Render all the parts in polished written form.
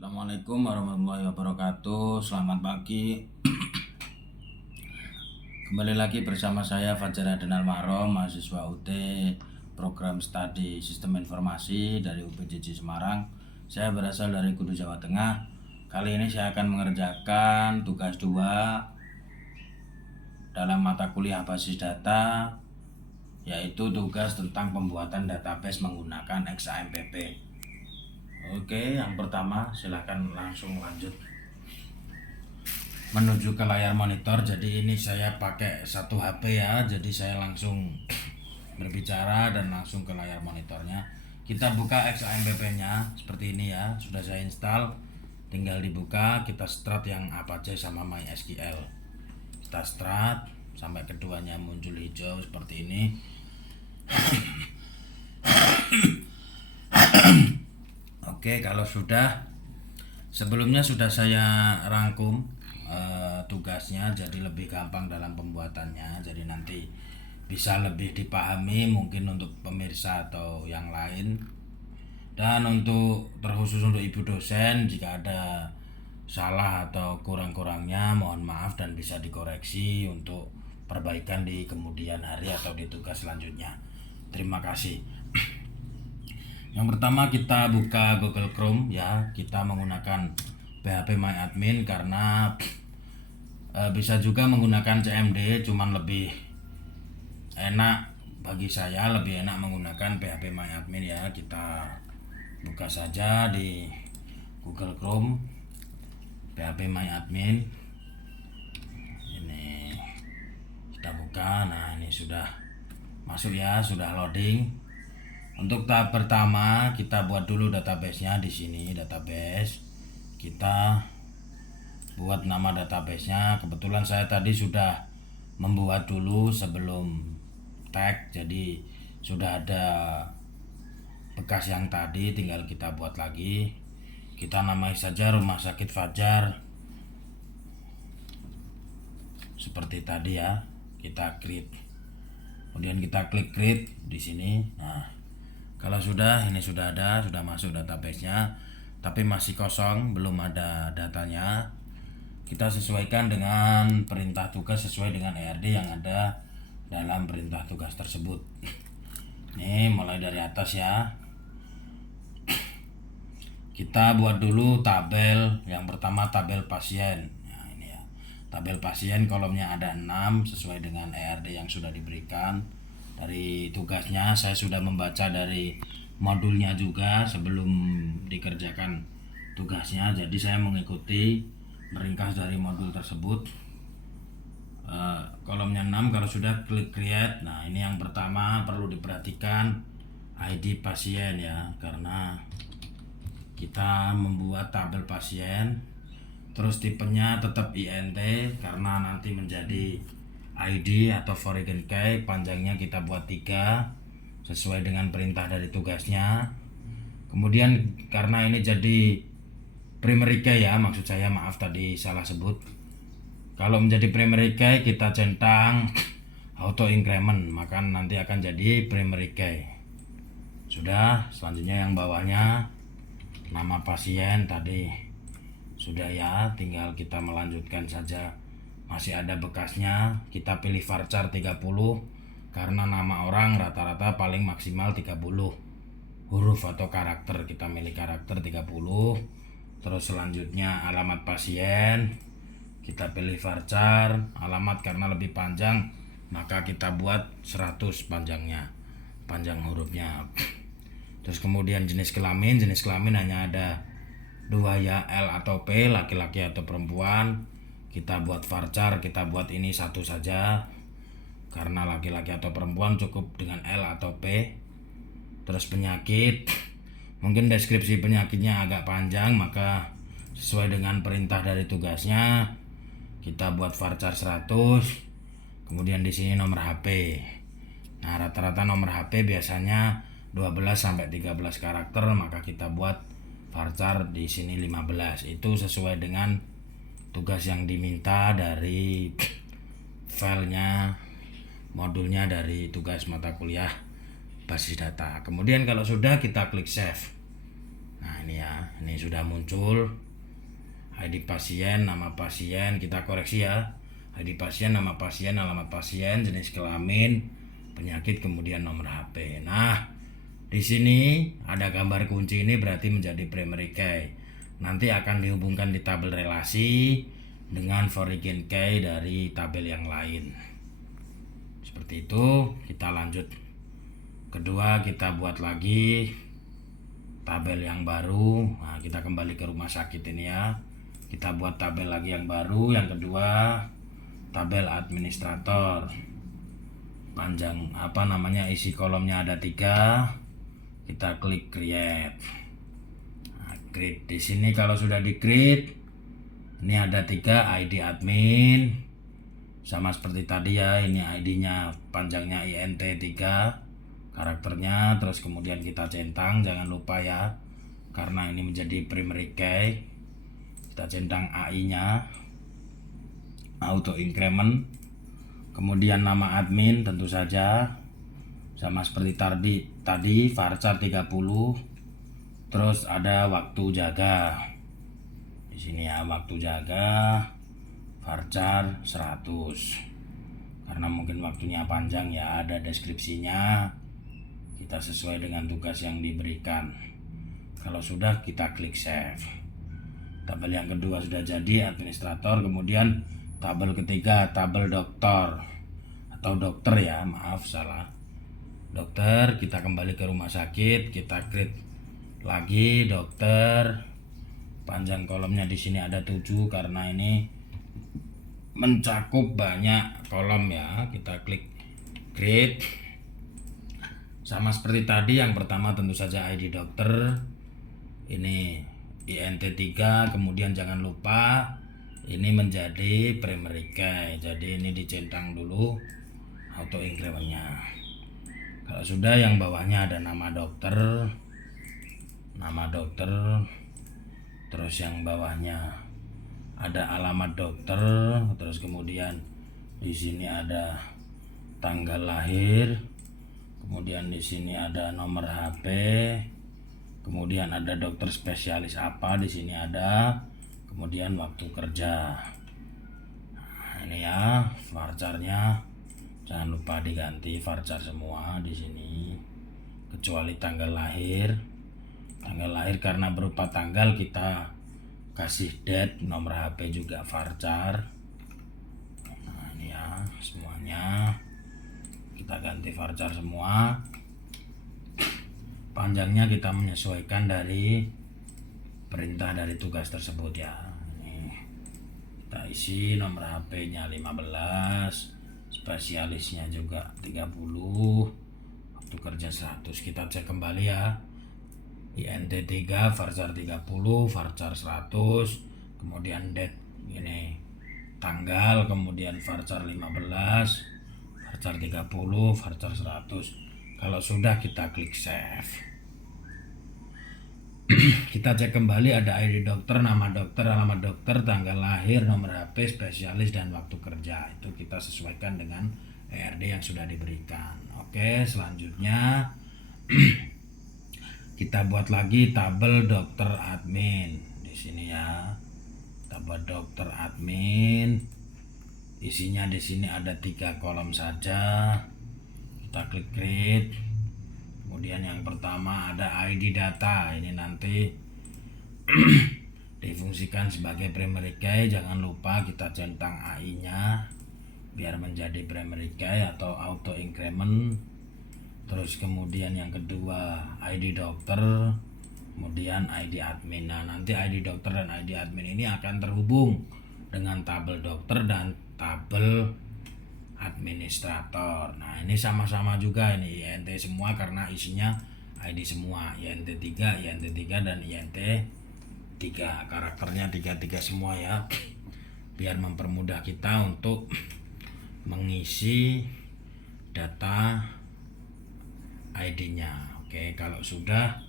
Assalamualaikum warahmatullahi wabarakatuh. Selamat pagi. Kembali lagi bersama saya Fajar Adenal Mahrom, mahasiswa UT Program Studi Sistem Informasi dari UPJJ Semarang. Saya berasal dari Kudus, Jawa Tengah. Kali ini saya akan mengerjakan tugas 2 dalam mata kuliah basis data, yaitu tugas tentang pembuatan database menggunakan XAMPP. Oke, yang pertama silahkan langsung lanjut menuju ke layar monitor. Jadi ini saya pakai satu HP ya, jadi saya langsung berbicara dan langsung ke layar monitornya. Kita buka XAMPP nya seperti ini ya, sudah saya install, tinggal dibuka. Kita start yang Apache sama MySQL. Kita start sampai keduanya muncul hijau seperti ini. Oke, kalau sudah, sebelumnya sudah saya rangkum tugasnya jadi lebih gampang dalam pembuatannya, jadi nanti bisa lebih dipahami mungkin untuk pemirsa atau yang lain. Dan untuk terkhusus untuk ibu dosen, jika ada salah atau kurang-kurangnya mohon maaf dan bisa dikoreksi untuk perbaikan di kemudian hari atau di tugas selanjutnya. Terima kasih. Yang pertama kita buka Google Chrome ya, kita menggunakan PHP MyAdmin karena bisa juga menggunakan CMD, cuman lebih enak bagi saya, lebih enak menggunakan PHP MyAdmin ya. Kita buka saja di Google Chrome PHP MyAdmin. Ini kita buka, nah ini sudah masuk ya, sudah loading. Untuk tahap pertama kita buat dulu database-nya di sini, database. Kita buat nama database-nya. Kebetulan saya tadi sudah membuat dulu sebelum tag, jadi sudah ada bekas yang tadi, tinggal kita buat lagi. Kita namai saja Rumah Sakit Fajar seperti tadi ya. Kita create. Kemudian kita klik create di sini. Nah, kalau sudah, ini sudah ada, sudah masuk database-nya, tapi masih kosong, belum ada datanya. Kita sesuaikan dengan perintah tugas sesuai dengan ERD yang ada dalam perintah tugas tersebut. Ini mulai dari atas ya. Kita buat dulu tabel. Yang pertama tabel pasien. Nah, ini ya. Tabel pasien kolomnya ada 6 sesuai dengan ERD yang sudah diberikan. Dari tugasnya saya sudah membaca dari modulnya juga sebelum dikerjakan tugasnya, jadi saya mengikuti meringkas dari modul tersebut. Kolomnya 6, kalau sudah klik create. Nah, ini yang pertama perlu diperhatikan ID pasien ya, karena kita membuat tabel pasien. Terus tipenya tetap INT karena nanti menjadi ID atau foreign key, panjangnya kita buat 3 sesuai dengan perintah dari tugasnya. Kemudian karena ini jadi primary key ya, maksud saya, maaf tadi salah sebut. Kalau menjadi primary key kita centang auto increment, maka nanti akan jadi primary key. Sudah, selanjutnya yang bawahnya nama pasien tadi sudah ya, tinggal kita melanjutkan saja. Masih ada bekasnya, kita pilih varchar 30 karena nama orang rata-rata paling maksimal 30 huruf atau karakter. Kita milih karakter 30. Terus selanjutnya alamat pasien, kita pilih varchar alamat karena lebih panjang, maka kita buat 100 panjangnya, panjang hurufnya. Terus kemudian jenis kelamin hanya ada 2 ya, L atau P, laki-laki atau perempuan. Kita buat varchar, kita buat ini 1 saja karena laki-laki atau perempuan cukup dengan L atau P. Terus penyakit, mungkin deskripsi penyakitnya agak panjang, maka sesuai dengan perintah dari tugasnya kita buat varchar 100. Kemudian di sini nomor HP. Nah, rata-rata nomor HP biasanya 12 sampai 13 karakter, maka kita buat varchar di sini 15. Itu sesuai dengan tugas yang diminta dari filenya, modulnya dari tugas mata kuliah basis data. Kemudian kalau sudah kita klik save. Nah ini ya, ini sudah muncul ID pasien, nama pasien, kita koreksi ya. ID pasien, nama pasien, alamat pasien, jenis kelamin, penyakit, kemudian nomor HP. Nah, di sini ada gambar kunci, ini berarti menjadi primary key. Nanti akan dihubungkan di tabel relasi dengan foreign key dari tabel yang lain. Seperti itu, kita lanjut. Kedua, kita buat lagi tabel yang baru. Nah, kita kembali ke rumah sakit ini ya. Kita buat tabel lagi yang baru. Yang kedua, tabel administrator. Panjang isi kolomnya ada 3. Kita klik create. Nah, create di sini kalau sudah di create, ini ada 3 ID admin. Sama seperti tadi ya, ini ID-nya panjangnya INT 3 karakternya, terus kemudian kita centang, jangan lupa ya, karena ini menjadi primary key. Kita centang AI-nya, auto increment, kemudian nama admin tentu saja sama seperti tadi varchar 30, terus ada waktu jaga di sini ya, waktu jaga varchar 100, karena mungkin waktunya panjang ya, ada deskripsinya, kita sesuai dengan tugas yang diberikan. Kalau sudah, kita klik save. Tabel yang kedua sudah jadi, administrator. Kemudian tabel ketiga, tabel dokter atau dokter ya, maaf salah, dokter. Kita kembali ke rumah sakit, kita create lagi dokter. Panjang kolomnya di sini ada 7 karena ini mencakup banyak kolom ya. Kita klik create. Sama seperti tadi, yang pertama tentu saja ID dokter, ini INT 3, kemudian jangan lupa ini menjadi primary key. Jadi ini dicentang dulu auto incrementnya. Kalau sudah, yang bawahnya ada nama dokter, terus yang bawahnya ada alamat dokter, terus kemudian di sini ada tanggal lahir, kemudian di sini ada nomor HP, kemudian ada dokter spesialis apa, di sini ada, kemudian waktu kerja. Nah, ini ya varcharnya, jangan lupa diganti varchar semua di sini, kecuali tanggal lahir. Tanggal lahir karena berupa tanggal, kita kasih date, nomor HP juga varchar. Nah ini ya semuanya kita ganti varchar semua. Panjangnya kita menyesuaikan dari perintah dari tugas tersebut ya. Ini kita isi nomor HP-nya 15, spesialisnya juga 30, waktu kerja 100. Kita cek kembali ya. INT 3, varchar 30, varchar 100, kemudian date ini tanggal, kemudian varchar 15, varchar 30, varchar 100. Kalau sudah, kita klik save. Kita cek kembali, ada ID dokter, nama dokter, alamat dokter, tanggal lahir, nomor HP, spesialis, dan waktu kerja. Itu kita sesuaikan dengan ERD yang sudah diberikan. Oke, selanjutnya kita buat lagi tabel dokter admin di sini ya. Tabel dokter admin, isinya di sini ada 3 kolom saja. Kita klik create. Kemudian yang pertama ada ID data, ini nanti difungsikan sebagai primary key. Jangan lupa kita centang AI-nya biar menjadi primary key atau auto increment. Terus kemudian yang kedua ID dokter, kemudian ID admin. Nah nanti ID dokter dan ID admin ini akan terhubung dengan tabel dokter dan tabel administrator. Nah ini sama-sama juga, ini INT semua karena isinya ID semua, INT 3, INT 3, dan INT 3. Karakternya 33 semua ya, biar mempermudah kita untuk mengisi data ID-nya. Oke, kalau sudah,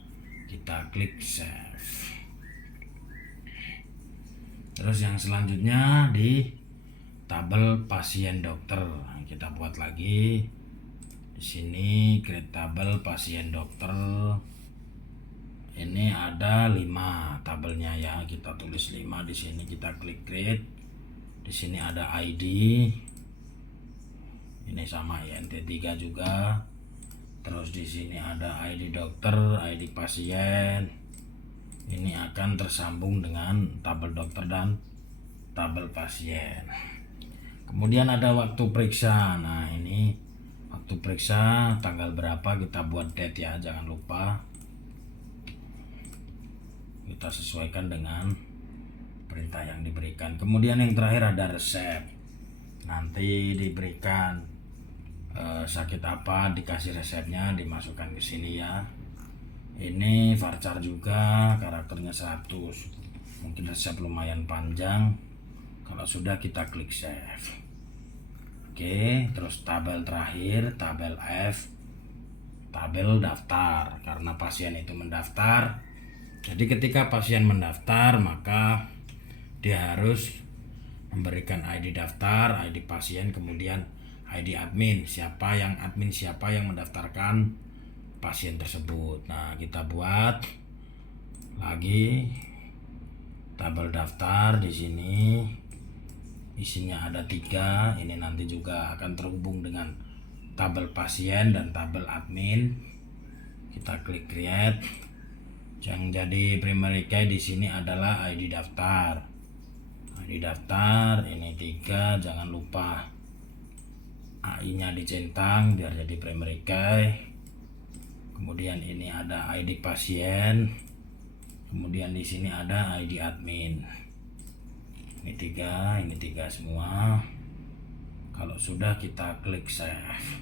kita klik save. Terus yang selanjutnya di tabel pasien dokter, kita buat lagi di sini create tabel pasien dokter. Ini ada 5 tabelnya ya, kita tulis 5 di sini, kita klik create. Di sini ada ID. Ini sama INT3 juga. Terus di sini ada ID dokter, ID pasien. Ini akan tersambung dengan tabel dokter dan tabel pasien. Kemudian ada waktu periksa. Nah, ini waktu periksa tanggal berapa, kita buat date ya, jangan lupa. Kita sesuaikan dengan perintah yang diberikan. Kemudian yang terakhir ada resep. Nanti diberikan sakit apa, dikasih resepnya, dimasukkan ke sini ya. Ini varchar juga, karakternya 100. Mungkin resep lumayan panjang. Kalau sudah, kita klik save. Oke, terus tabel terakhir, tabel F, tabel daftar. Karena pasien itu mendaftar, jadi ketika pasien mendaftar, maka dia harus memberikan ID daftar, ID pasien, kemudian ID admin, siapa yang mendaftarkan pasien tersebut. Nah, kita buat lagi tabel daftar di sini. Isinya ada 3. Ini nanti juga akan terhubung dengan tabel pasien dan tabel admin. Kita klik create. Yang jadi primary key di sini adalah ID daftar. ID daftar ini 3, jangan lupa AI-nya dicentang biar jadi primary key. Kemudian ini ada ID pasien. Kemudian di sini ada ID admin. Ini 3 semua. Kalau sudah, kita klik save.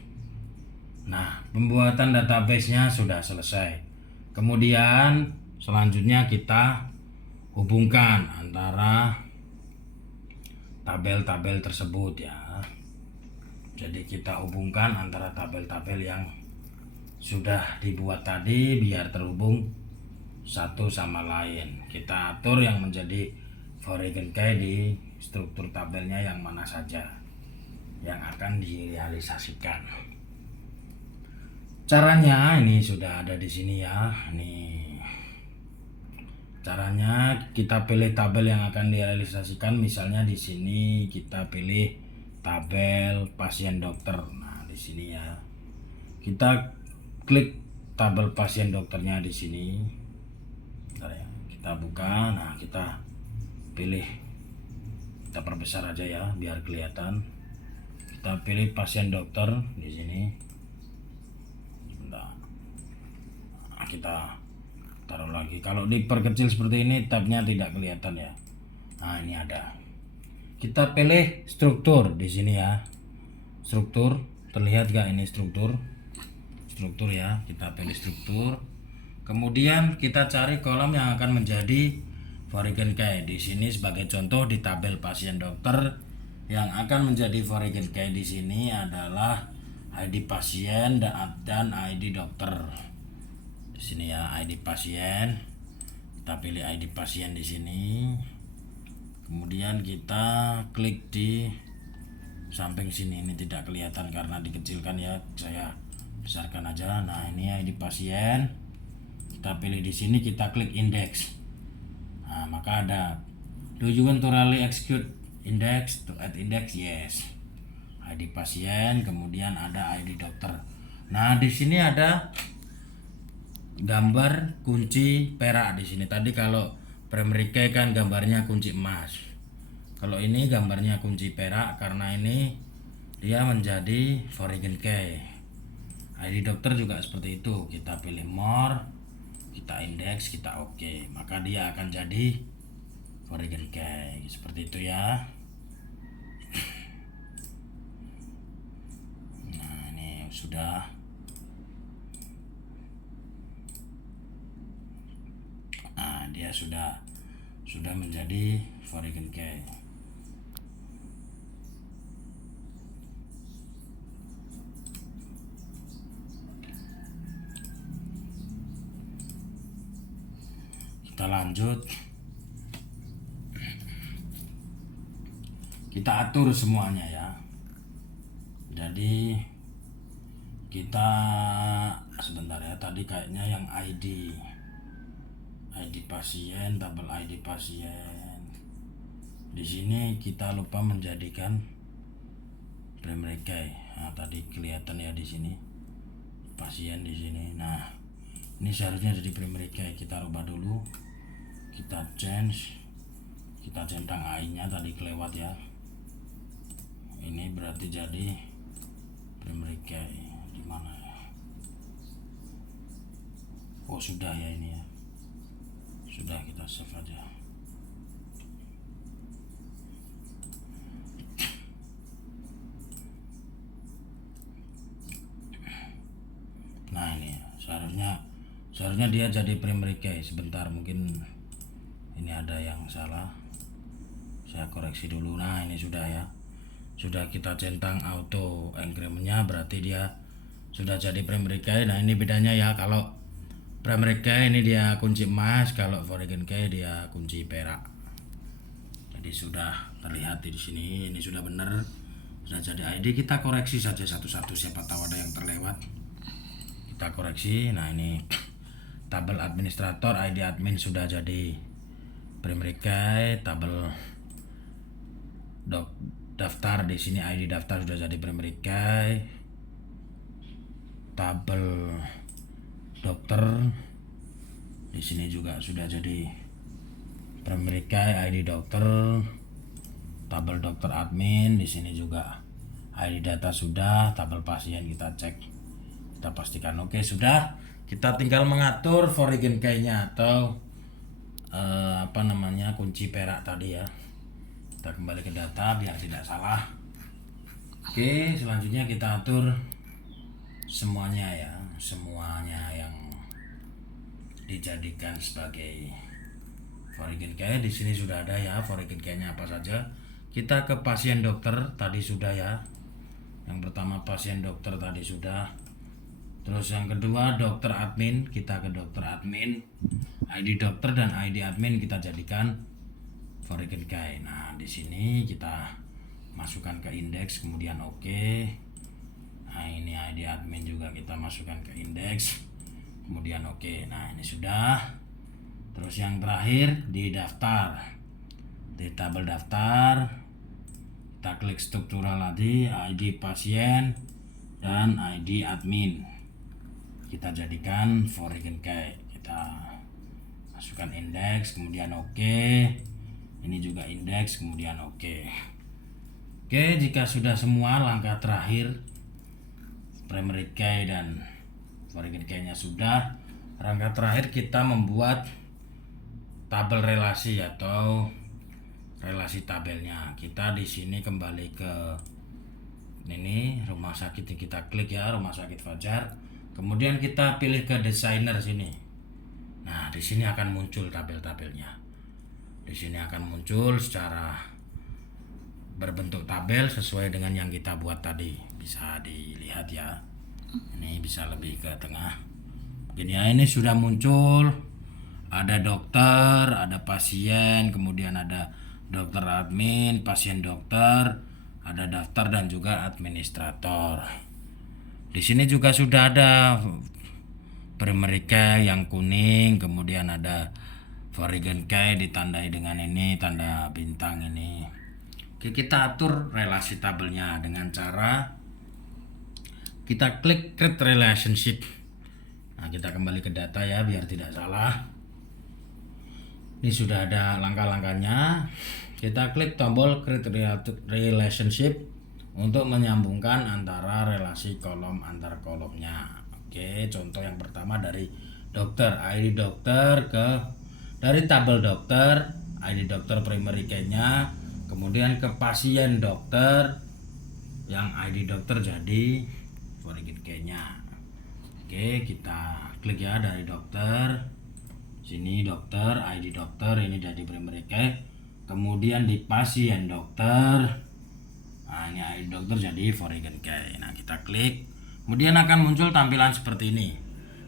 Nah, pembuatan database-nya sudah selesai. Kemudian selanjutnya kita hubungkan antara tabel-tabel tersebut ya. Jadi kita hubungkan antara tabel-tabel yang sudah dibuat tadi biar terhubung satu sama lain. Kita atur yang menjadi foreign key di struktur tabelnya yang mana saja yang akan direalisasikan. Caranya ini sudah ada di sini ya. Nih. Caranya kita pilih tabel yang akan direalisasikan. Misalnya di sini kita pilih tabel pasien dokter. Nah, di sini ya. Kita klik tabel pasien dokternya di sini. Bentar ya. Kita buka. Nah, kita pilih. Kita perbesar aja ya biar kelihatan. Kita pilih pasien dokter di sini. Kita taruh lagi. Kalau diperkecil seperti ini, tabnya tidak kelihatan ya. Nah, ini ada. Kita pilih struktur di sini ya. Struktur, terlihat gak ini struktur? Struktur ya. Kita pilih struktur. Kemudian kita cari kolom yang akan menjadi foreign key. Di sini sebagai contoh di tabel pasien dokter yang akan menjadi foreign key di sini adalah ID pasien dan ID dokter. Di sini ya, ID pasien. Kita pilih ID pasien di sini. Kemudian kita klik di samping sini. Ini tidak kelihatan karena dikecilkan ya. Saya besarkan aja. Nah, ini ID pasien. Kita pilih di sini, kita klik index. Nah, maka ada do you want to really execute index to add index? Yes. ID pasien, kemudian ada ID dokter. Nah, di sini ada gambar kunci perak di sini. Tadi kalau primary key kan gambarnya kunci emas. Kalau ini gambarnya kunci perak karena ini dia menjadi foreign key. ID dokter juga seperti itu. Kita pilih more, kita indeks, kita oke. Maka dia akan jadi foreign key. Seperti itu ya. Nah, ini sudah. Dia sudah menjadi foreign key. Kita lanjut. Kita atur semuanya ya. Jadi kita sebentar ya, tadi kayaknya yang ID. ID pasien, tabel ID pasien. Di sini kita lupa menjadikan primary key. Nah, tadi kelihatan ya di sini pasien di sini. Nah, ini seharusnya jadi primary key. Kita rubah dulu. Kita change. Kita centang AI-nya tadi kelewat ya. Ini berarti jadi primary key. Di mana ya? Oh, sudah ya ini ya. Sudah, kita save aja. Nah, ini ya. Seharusnya dia jadi primary key. Sebentar, mungkin ini ada yang salah. Saya koreksi dulu. Nah, ini sudah ya. Sudah kita centang auto encryptnya, berarti dia sudah jadi primary key. Nah, ini bedanya ya, kalau primary key ini dia kunci emas, kalau foreign key dia kunci perak. Jadi sudah terlihat di sini, ini sudah benar, sudah jadi ID. Kita koreksi saja satu-satu, siapa tahu ada yang terlewat. Kita koreksi. Nah, ini tabel administrator ID admin sudah jadi primary key, tabel daftar di sini ID daftar sudah jadi primary key, tabel dokter di sini juga sudah jadi primary key, ID dokter, tabel dokter admin di sini juga ID data sudah, tabel pasien kita cek, kita pastikan oke, sudah. Kita tinggal mengatur foreign key-nya atau kunci perak tadi ya. Kita kembali ke data biar tidak salah. Oke, selanjutnya kita atur semuanya ya, semuanya yang dijadikan sebagai foreign key. Di sini sudah ada ya foreign key-nya apa saja. Kita ke pasien dokter tadi sudah ya. Yang pertama pasien dokter tadi sudah. Terus yang kedua dokter admin, kita ke dokter admin. ID dokter dan ID admin kita jadikan foreign key. Nah, di sini kita masukkan ke indeks, kemudian oke. Nah, ini ID admin juga kita masukkan ke indeks, kemudian oke. Nah, ini sudah. Terus yang terakhir di daftar, di tabel daftar kita klik struktural tadi, ID pasien dan ID admin kita jadikan foreign key. Kita masukkan indeks, kemudian oke. Ini juga indeks, kemudian oke. Oke, jika sudah semua langkah terakhir primary key dan foreign key-nya sudah, langkah terakhir kita membuat tabel relasi atau relasi tabelnya. Kita di sini kembali ke ini rumah sakit yang kita klik ya, Rumah Sakit Fajar. Kemudian kita pilih ke desainer sini. Nah, di sini akan muncul tabel-tabelnya. Di sini akan muncul secara berbentuk tabel sesuai dengan yang kita buat tadi. Bisa dilihat ya. Ini bisa lebih ke tengah. Begini ya, ini sudah muncul. Ada dokter, ada pasien, kemudian ada dokter admin, pasien dokter, ada daftar dan juga administrator. Di sini juga sudah ada primary key yang kuning, kemudian ada foreign key ditandai dengan ini tanda bintang ini. Oke, kita atur relasi tabelnya dengan cara kita klik create relationship. Nah, kita kembali ke data ya biar tidak salah. Ini sudah ada langkah-langkahnya. Kita klik tombol create relationship untuk menyambungkan antara relasi kolom antar kolomnya. Oke, contoh yang pertama dari dokter, ID dokter dari tabel dokter, ID dokter primary key-nya, kemudian ke pasien dokter yang ID dokter jadi foreign key-nya. Oke, kita klik ya dari dokter. Sini dokter, ID dokter ini jadi primary key. Kemudian di pasien dokter. Nah, ini ID dokter jadi foreign key. Nah, kita klik. Kemudian akan muncul tampilan seperti ini.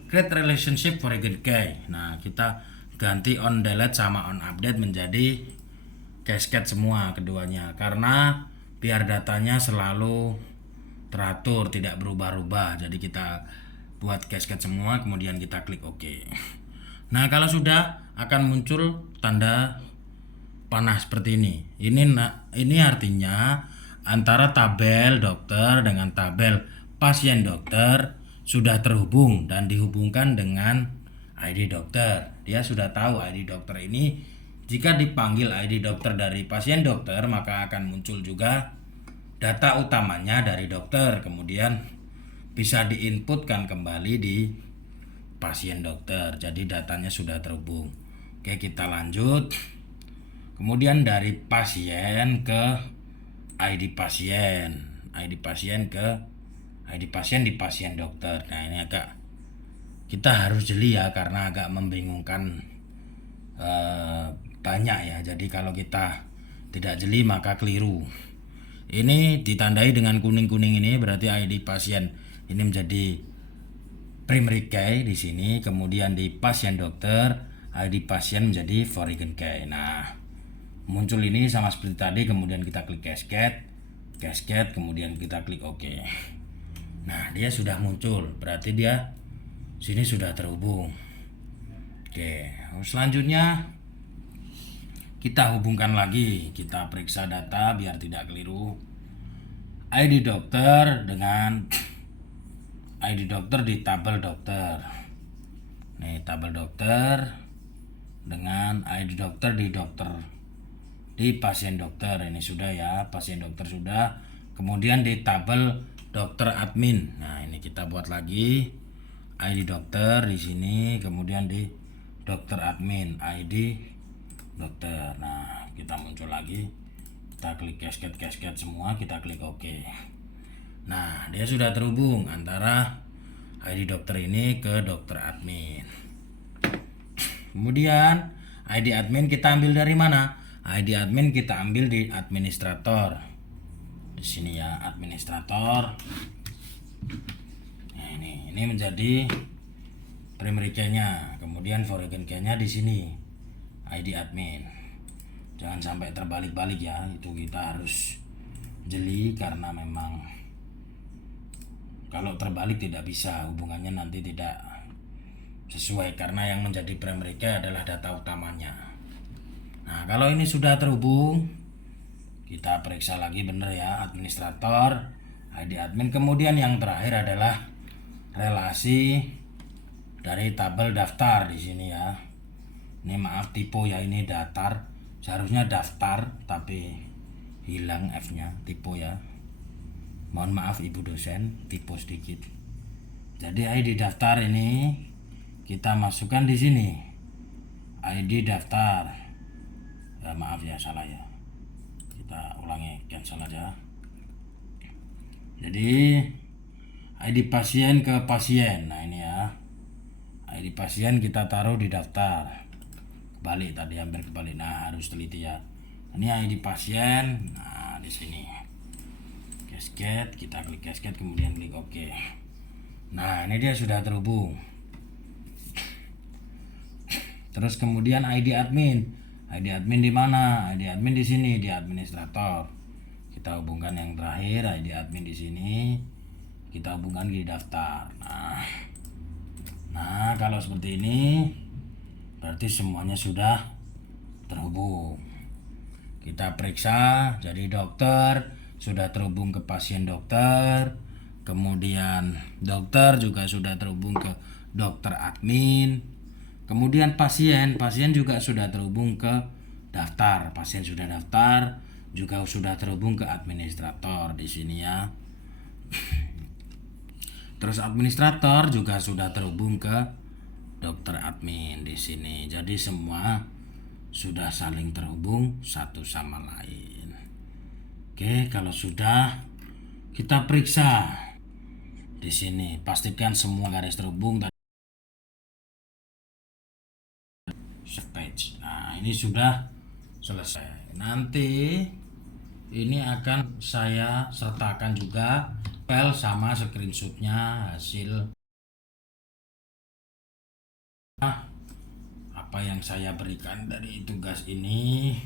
Create relationship foreign key. Nah, kita ganti on delete sama on update menjadi cascade semua keduanya. Karena biar datanya selalu teratur, tidak berubah-ubah. Jadi kita buat cascade semua, kemudian kita klik OK. Nah, kalau sudah akan muncul tanda panah seperti ini. Ini artinya antara tabel dokter dengan tabel pasien dokter sudah terhubung dan dihubungkan dengan ID dokter. Dia sudah tahu ID dokter ini, jika dipanggil ID dokter dari pasien dokter maka akan muncul juga data utamanya dari dokter, kemudian bisa diinputkan kembali di pasien dokter. Jadi datanya sudah terhubung. Oke, kita lanjut. Kemudian dari pasien ke ID pasien, ID pasien ke ID pasien di pasien dokter. Nah, ini agak kita harus jeli ya, karena agak membingungkan banyak ya. Jadi kalau kita tidak jeli maka keliru. Ini ditandai dengan kuning-kuning ini berarti ID pasien ini menjadi primary key di sini, kemudian di pasien dokter ID pasien menjadi foreign key. Nah, muncul ini sama seperti tadi, kemudian kita klik cascade, kemudian kita klik OK. Nah, dia sudah muncul, berarti dia sini sudah terhubung. Oke, selanjutnya kita hubungkan lagi, kita periksa data biar tidak keliru. ID dokter dengan ID dokter di tabel dokter. Nih, tabel dokter dengan ID dokter di pasien dokter. Ini sudah ya, pasien dokter sudah. Kemudian di tabel dokter admin. Nah, ini kita buat lagi ID dokter di sini, kemudian di dokter admin ID dokter. Nah, kita muncul lagi. Kita klik cascade semua, kita klik OK. Nah, dia sudah terhubung antara ID dokter ini ke dokter admin. Kemudian ID admin kita ambil dari mana? ID admin kita ambil di administrator. Di sini ya, administrator. Nah, ini menjadi primary key-nya. Kemudian foreign key-nya di sini. ID admin. Jangan sampai terbalik-balik ya. Itu kita harus jeli karena memang kalau terbalik tidak bisa, hubungannya nanti tidak sesuai karena yang menjadi primary key adalah data utamanya. Nah, kalau ini sudah terhubung, kita periksa lagi benar ya, administrator, ID admin. Kemudian yang terakhir adalah relasi dari tabel daftar di sini ya. Ini maaf tipe ya, ini datar, seharusnya daftar tapi hilang F-nya, tipe ya. Mohon maaf Ibu dosen, tipe sedikit. Jadi ID daftar ini kita masukkan di sini. ID daftar. Ya, maaf ya, salah ya. Kita ulangi, cancel aja. Jadi ID pasien ke pasien. Nah, ini ya. ID pasien kita taruh di daftar. Kebalik tadi, hampir kebalik. Nah, harus teliti ya. Ini ID pasien. Nah, di sini. Cascade, kita klik cascade, kemudian klik OK. Nah, ini dia sudah terhubung. Terus kemudian ID admin. ID admin di mana? ID admin di sini, di administrator. Kita hubungkan yang terakhir, ID admin di sini. Kita hubungkan di daftar. Nah, kalau seperti ini berarti semuanya sudah terhubung. Kita periksa, jadi dokter sudah terhubung ke pasien dokter, kemudian dokter juga sudah terhubung ke dokter admin, kemudian pasien juga sudah terhubung ke daftar, pasien sudah daftar juga sudah terhubung ke administrator di sini ya. Terus administrator juga sudah terhubung ke dokter admin di sini. Jadi semua sudah saling terhubung satu sama lain. Oke, kalau sudah kita periksa di sini, pastikan semua garis terhubung tadi. Save page. Nah, ini sudah selesai. Nanti ini akan saya sertakan juga file sama screenshotnya hasil apa yang saya berikan dari tugas ini.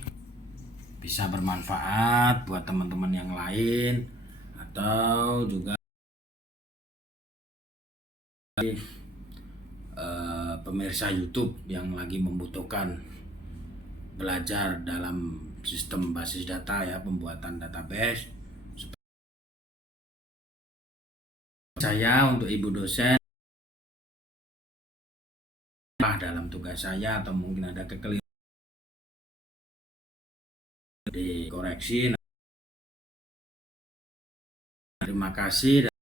Bisa bermanfaat buat teman-teman yang lain atau juga pemirsa YouTube yang lagi membutuhkan belajar dalam sistem basis data ya, pembuatan database. Saya untuk ibu dosen dalam tugas saya atau mungkin ada kekeliruan dikoreksi. Terima kasih.